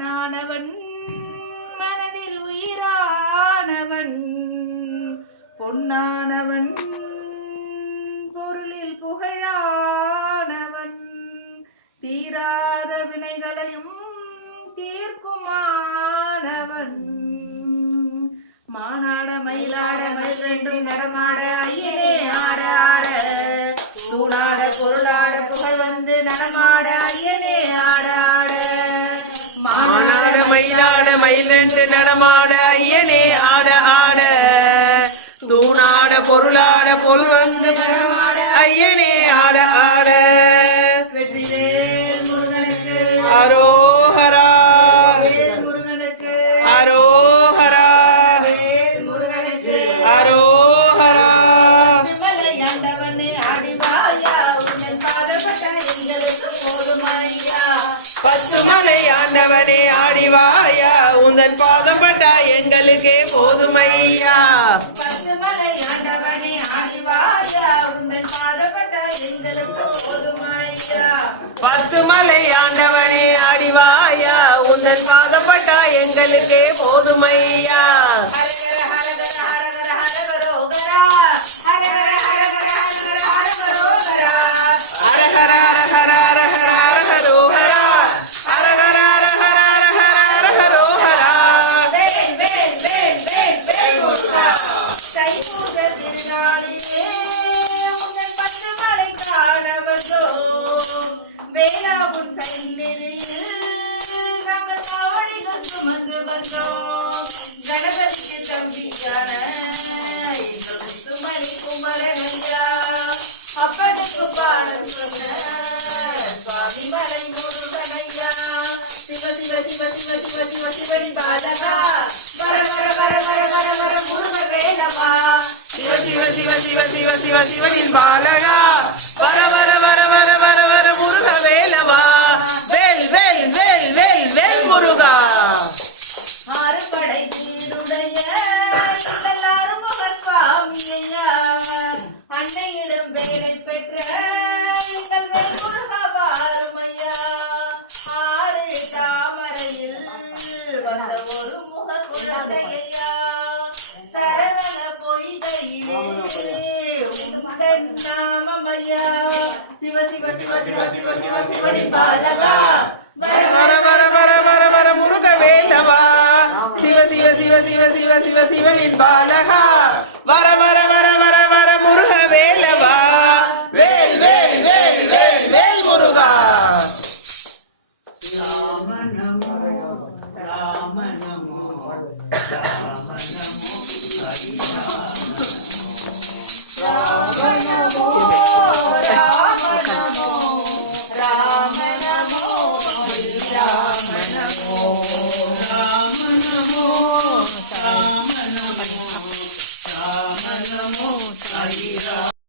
மண்ணானவன் மனதில் உயிரானவன் பொன்னானவன் பொருளில் புகழானவன் தீராத வினைகளையும் தீர்க்குமானவன் மானாட மயிலாட மயில் ரெண்டும் நடமாட ஐயனே ஆட ஆட சூடாட பொருளாட புகழ் வந்து நடமாட ஐயனே ஆட ஆட மானாட மயிலாட மயில் ரெண்டு நடமாட ஐயனே ஆட ஆட தூணாட பொருளாட பொல் வந்து ஐயனே ஆட ஆட வெற்றிவேல் முருகனுக்கு அரோஹரா முருகனுக்கு அரோஹரா முருகனுக்கு அரோஹரா விமலையாண்டவனே ஆடிவாயா உங்கள் பாதப்பட்ட எங்களுக்கு போதுமாயா பசுமலை ஆண்டவனே ஆடிவாயா உந்தன் பாதப்பட்டா எங்களுக்கே போதுமையா பசுமலை ஆண்டவனே ஆடிவாயா உங்கள் பாதப்பட்ட எங்களுக்கு போதுமாயா பசுமலை ஆண்டவனே ஆடிவாயா உந்தன் பாதப்பட்டா எங்களுக்கே போதுமையா ஹரஹர ஹரஹர ஹரஹர ஹரஹரோகரா ஹரஹர ஹரஹர ஹரஹர ஹரஹரோகரா அரஹர அரஹர அரஹர அரஹரோஹரா அரஹர அரஹர அரஹர அரஹரோஹரா வேல் வேல் வேல் வேல் வேல் முருகா தைப்பூச திருநாளிலே உங்கள் பசுமலை காண வந்தோம் வேளாவுன் சந்நிதியில் நாங்கள் காவடிகள் சுமந்து வந்தோம் கணபதிக்கு தம்பியான எங்கள் முத்துமணி குமரனையா அப்பனுக்கு பாடம் சொன்ன சுவாமி மலை முருகனையா சிவ சிவ சிவ சிவ சிவ சிவ சிவனி பாலகா வர வர வர வர வர வர முருக வேலவா சிவ சிவ சிவ சிவ சிவ சிவ சிவனின் பாலகா வர வர வர வர வர வர முருக வேலவா வேல் வேல் வேல் வேல் வேல் முருகா ஆறு படை வீடுடைய எல்லாரும் சுவாமியா அன்னையிடம் வேலை பெற்ற எங்கள் மேல் முருகவாருமையா ஆறு தாமரையில் வந்த ஒரு முக குழந்தையா சரவண பொய்கையிலே உந்தன் நாமமையா சிவ சிவ சிவ சிவ சிவ சிவ சிவனி பாலகா வர வர வர வர வர வர முருக வேலவா சிவ சிவ சிவ சிவ சிவ சிவ சிவனின் பாலகா வர வர